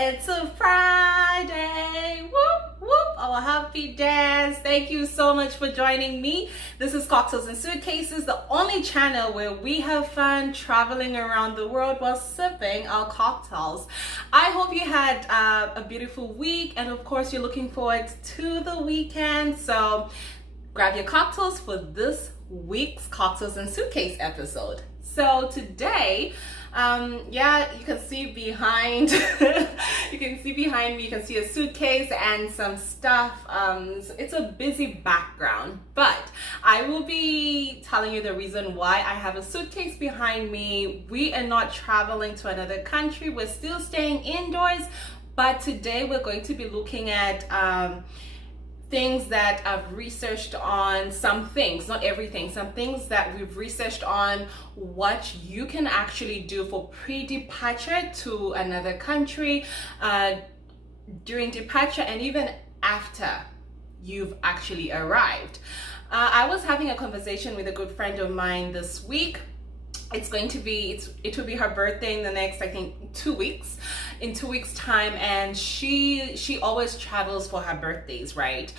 It's a Friday. Whoop, whoop. Our happy dance. Thank you so much for joining me. This is Cocktails and Suitcases, the only channel where we have fun traveling around the world while sipping our cocktails. I hope you had a beautiful week, and of course, you're looking forward to the weekend. So grab your cocktails for this week's Cocktails and Suitcase episode. So today, you can see behind you can see behind me, you can see a suitcase and some stuff. It's a busy background, but I will be telling you the reason why I have a suitcase behind me. We are not traveling to another country, we're still staying indoors, but today we're going to be looking at things that I've researched on, some things, not everything, some things that we've researched on what you can actually do for pre-departure to another country, during departure, and even after you've actually arrived. I was having a conversation with a good friend of mine this week. It will be her birthday in the next, I think, 2 weeks. In 2 weeks time, and she always travels for her birthdays, right?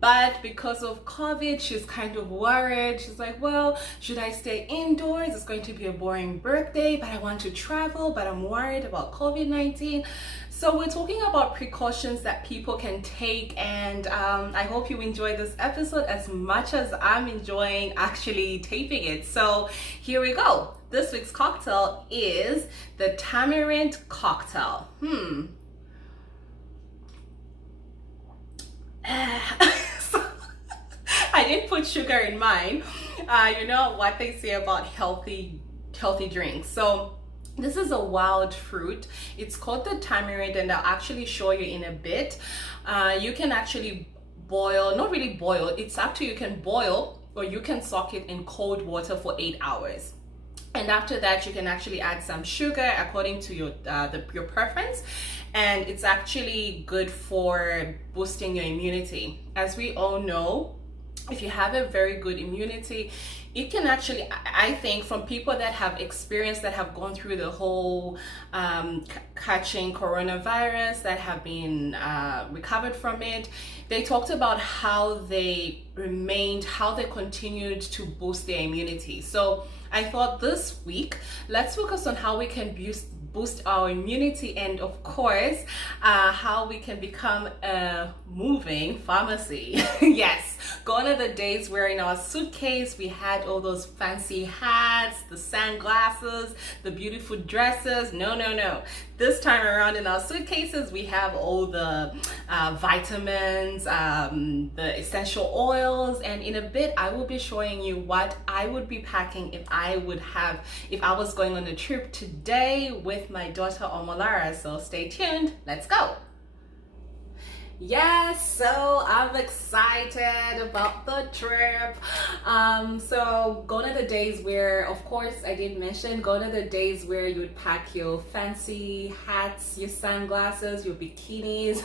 But because of COVID, she's kind of worried. She's like, well, should I stay indoors? It's going to be a boring birthday, but I want to travel, but I'm worried about COVID-19. So we're talking about precautions that people can take, and I hope you enjoy this episode as much as I'm enjoying actually taping it. So here we go. This week's cocktail is the tamarind cocktail. I didn't put sugar in mine. You know what they say about healthy drinks. So this is a wild fruit. It's called the tamarind, and I'll actually show you in a bit. You can actually boil, not really boil, it's up to you. You can boil or you can soak it in cold water for 8 hours. And after that, you can actually add some sugar according to your preference. And it's actually good for boosting your immunity. As we all know, if you have a very good immunity, it can actually, I think, from people that have experienced, that have gone through the whole catching coronavirus, that have been recovered from it, they talked about how they continued to boost their immunity. So I thought this week, let's focus on how we can boost our immunity, and of course, how we can become a moving pharmacy. Yes, gone are the days where in our suitcase we had all those fancy hats, the sunglasses, the beautiful dresses. No. This time around in our suitcases, we have all the vitamins, the essential oils, and in a bit, I will be showing you what I would be packing if I was going on a trip today with my daughter Omolara. So stay tuned. Let's go. Yes, so I'm excited about the trip. So gone are the days where, of course, I did mention, gone are the days where you would pack your fancy hats, your sunglasses, your bikinis.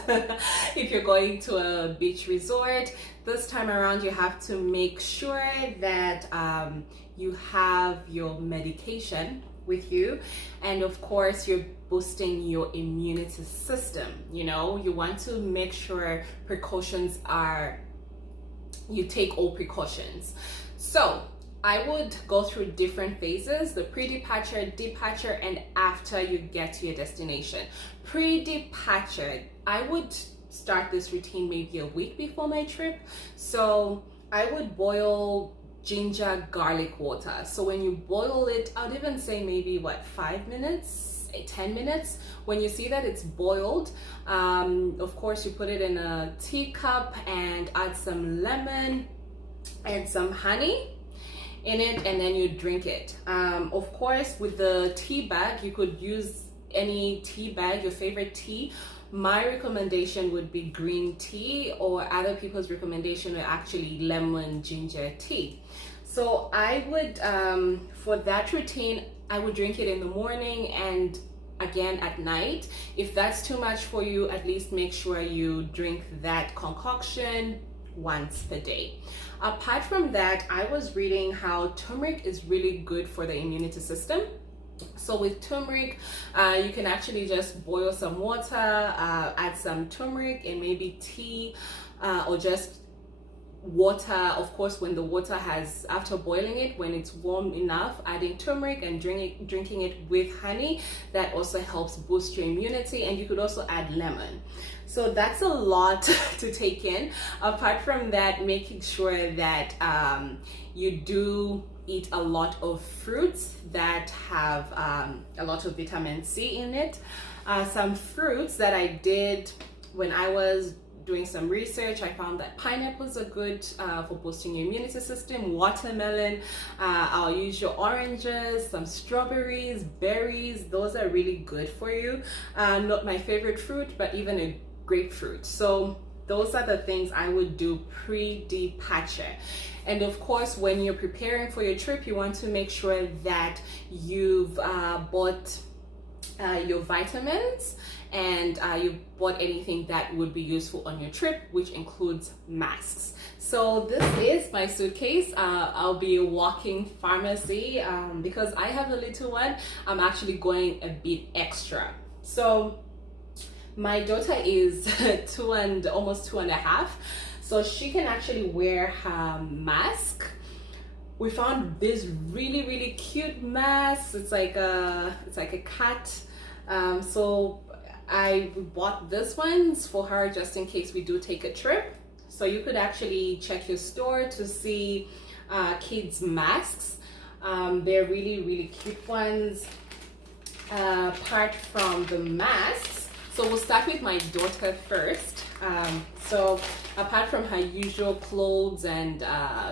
If you're going to a beach resort, this time around you have to make sure that you have your medication with you, and of course you're boosting your immunity system. You know, you want to make sure you take all precautions. So I would go through different phases: the pre-departure, departure, and after you get to your destination. Pre-departure, I would start this routine maybe a week before my trip. So I would boil ginger garlic water. So when you boil it, I would even say maybe 5 minutes, 10 minutes. When you see that it's boiled, of course you put it in a teacup and add some lemon and some honey in it, and then you drink it. Of course, with the tea bag, you could use any tea bag, your favorite tea. My recommendation would be green tea, or other people's recommendation are actually lemon ginger tea. So I would, for that routine, I would drink it in the morning and again at night. If that's too much for you, at least make sure you drink that concoction once per day. Apart from that, I was reading how turmeric is really good for the immunity system. So with turmeric, you can actually just boil some water, add some turmeric and maybe tea, or just water. Of course, when the water has, after boiling it, when it's warm enough, adding turmeric and drinking it with honey. That also helps boost your immunity. And you could also add lemon. So that's a lot to take in. Apart from that, making sure that you do eat a lot of fruits that have a lot of vitamin C in it. Some fruits that I did when I was doing some research, I found that pineapples are good for boosting your immunity system. Watermelon, I'll use your oranges, some strawberries, berries. Those are really good for you. Not my favorite fruit, but even a grapefruit. So those are the things I would do pre-departure. And of course, when you're preparing for your trip, you want to make sure that you've bought your vitamins, and you bought anything that would be useful on your trip, which includes masks. So this is my suitcase. I'll be a walking pharmacy because I have a little one. I'm actually going a bit extra. So my daughter is almost 2.5, so she can actually wear her mask. We found this really cute mask. It's like a cat. So I bought this ones for her just in case we do take a trip. So you could actually check your store to see kids masks. They're really cute ones. Apart from the masks, so we'll start with my daughter first. So apart from her usual clothes and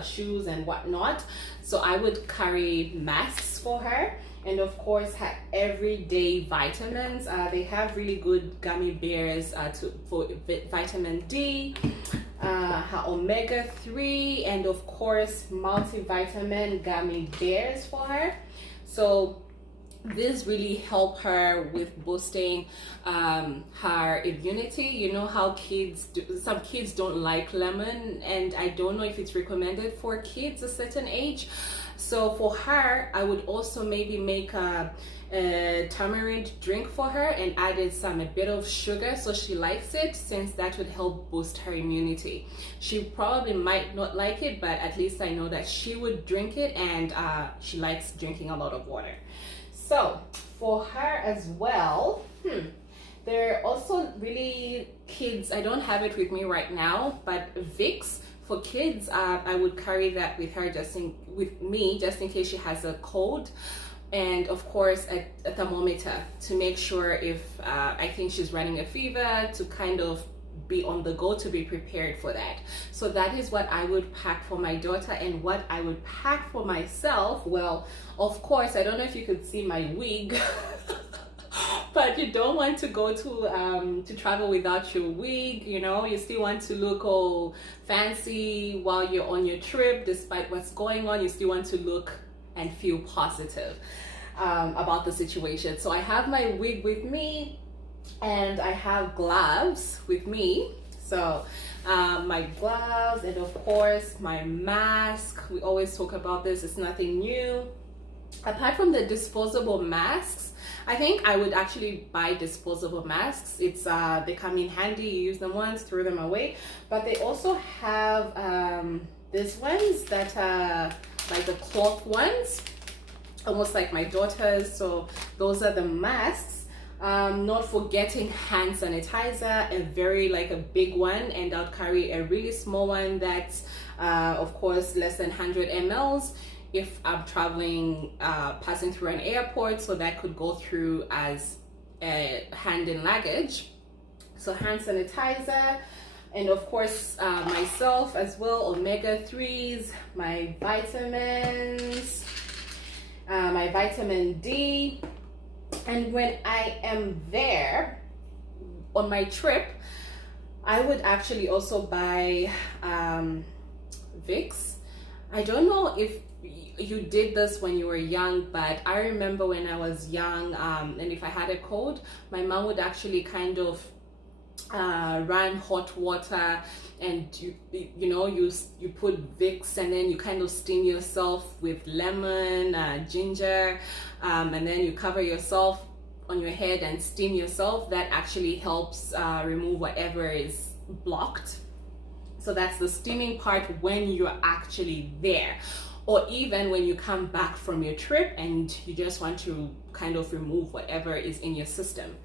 shoes and whatnot, so I would carry masks for her. And of course, her everyday vitamins. They have really good gummy bears for vitamin D, her omega-3, and of course, multivitamin gummy bears for her. So this really help her with boosting her immunity. You know how some kids don't like lemon, and I don't know if it's recommended for kids a certain age. So for her, I would also maybe make a tamarind drink for her and added a bit of sugar so she likes it, since that would help boost her immunity. She probably might not like it, but at least I know that she would drink it, and she likes drinking a lot of water. So for her as well, there are also really kids, I don't have it with me right now, but Vicks for kids, I would carry that with her just in case she has a cold. And of course a thermometer to make sure if I think she's running a fever, to kind of be on the go, to be prepared for that. So that is what I would pack for my daughter. And what I would pack for myself, well, of course, I don't know if you could see my wig but you don't want to go to travel without your wig. You know, you still want to look all fancy while you're on your trip. Despite what's going on, you still want to look and feel positive about the situation. So I have my wig with me, and I have gloves with me. So my gloves, and of course my mask. We always talk about this, it's nothing new. Apart from the disposable masks, I think I would actually buy disposable masks. It's they come in handy. You use them once, throw them away. But they also have these ones that are like the cloth ones, almost like my daughter's. So those are the masks. Not forgetting hand sanitizer, a big one, and I'll carry a really small one that's of course less than 100 mLs if I'm traveling, passing through an airport, so that could go through as a hand in luggage. So hand sanitizer, and of course myself as well, omega-3s, my vitamins, my vitamin D. And when I am there on my trip, I would actually also buy Vicks. I don't know if you did this when you were young, but I remember when I was young, and if I had a cold, my mom would actually kind of run hot water, and you put Vicks, and then you kind of steam yourself with lemon, ginger, and then you cover yourself on your head and steam yourself. That actually helps remove whatever is blocked. So that's the steaming part when you're actually there, or even when you come back from your trip and you just want to kind of remove whatever is in your system.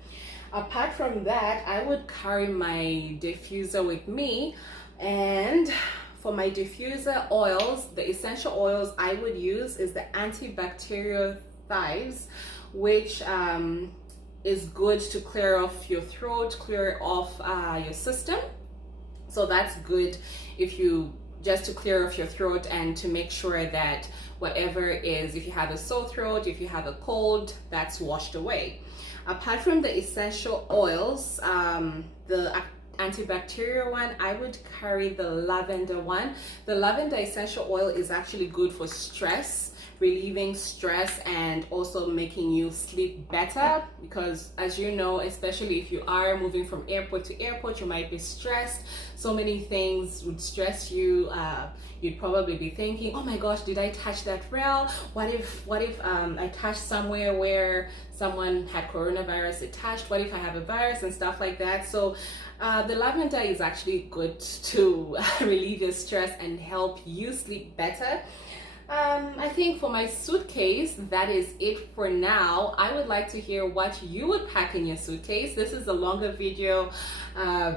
Apart from that, I would carry my diffuser with me, and for my diffuser oils, the essential oils I would use is the antibacterial thieves, which is good to clear off your throat, clear off your system. So that's good if you just to clear off your throat and to make sure that whatever is, if you have a sore throat, if you have a cold, that's washed away. Apart from the essential oils, the antibacterial one, I would carry the lavender one. The lavender essential oil is actually good for stress, relieving stress, and also making you sleep better, because as you know, especially if you are moving from airport to airport, you might be stressed. So many things would stress you. You'd probably be thinking, oh my gosh, did I touch that rail? What if I touched somewhere where someone had coronavirus attached? What if I have a virus and stuff like that? So the lavender is actually good to relieve your stress and help you sleep better. I think for my suitcase, that is it for now. I would like to hear what you would pack in your suitcase. This is a longer video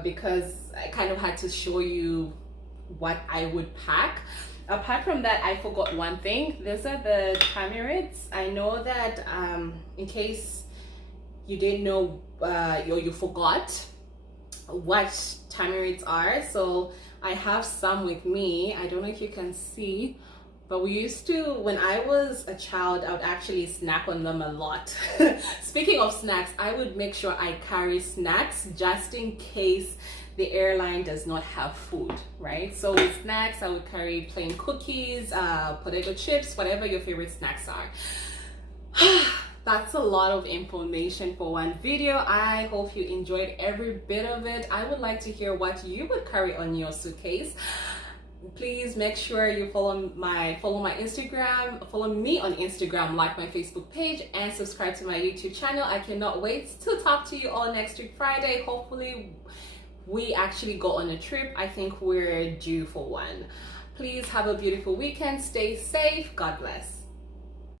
because I kind of had to show you what I would pack. Apart from that, I forgot one thing. These are the Tamarids. I know that in case you didn't know or you forgot what Tamarids are, so I have some with me. I don't know if you can see, but we used to, when I was a child, I would actually snack on them a lot. Speaking of snacks, I would make sure I carry snacks just in case the airline does not have food, right? So with snacks, I would carry plain cookies, potato chips, whatever your favorite snacks are. That's a lot of information for one video. I hope you enjoyed every bit of it. I would like to hear what you would carry on your suitcase. Please make sure you follow my Instagram, follow me on Instagram, like my Facebook page, and subscribe to my YouTube channel. I cannot wait to talk to you all next week Friday. Hopefully we actually go on a trip. I think we're due for one. Please have a beautiful weekend. Stay safe. God bless.